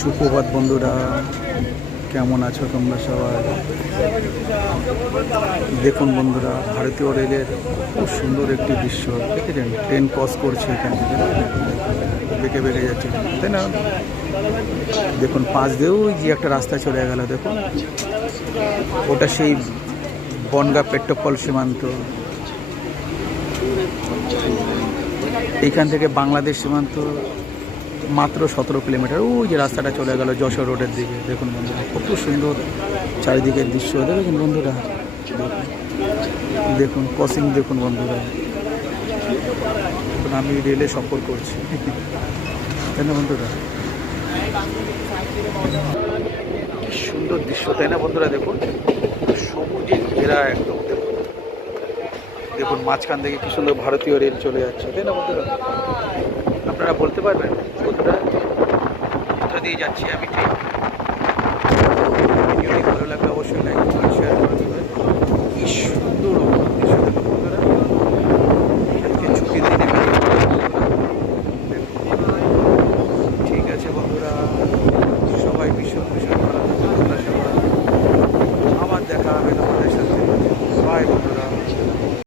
সুপ্রভাত বন্ধুরা, কেমন আছো তোমরা সবাই? দেখুন বন্ধুরা, ভারতীয় রেলের খুব সুন্দর একটি দৃশ্য দেখেছেন। ট্রেন ক্রস করছে এখান থেকে, বেঁকে বেঁকে যাচ্ছে, তাই না? দেখুন পাঁচ দিয়েও যে একটা রাস্তা চলে গেল, দেখুন ওটা সেই বনগাঁ পেট্রোপল সীমান্ত। এইখান থেকে বাংলাদেশ সীমান্ত মাত্র 17 কিলোমিটার। ওই যে রাস্তাটা চলে গেল যশোর রোডের দিকে। দেখুন বন্ধুরা, কত সুন্দর চারিদিকের দৃশ্য দেখেছেন বন্ধুরা। দেখুন ক্রসিং, দেখুন বন্ধুরা। এখন আমি রেলে সফর করছি, তাই না বন্ধুরা? কি সুন্দর দৃশ্য, তাই না বন্ধুরা? দেখুন সবুজে ঘেরা একদম। দেখুন দেখুন মাঝখান থেকে কি সুন্দর ভারতীয় রেল চলে যাচ্ছে, তাই না বন্ধুরা? আপনারা বলতে পারবেন কতটা কোথা দিয়ে যাচ্ছি আমি? ঠিক ভিডিওটি ভালো লাগলে অবশ্যই লাইক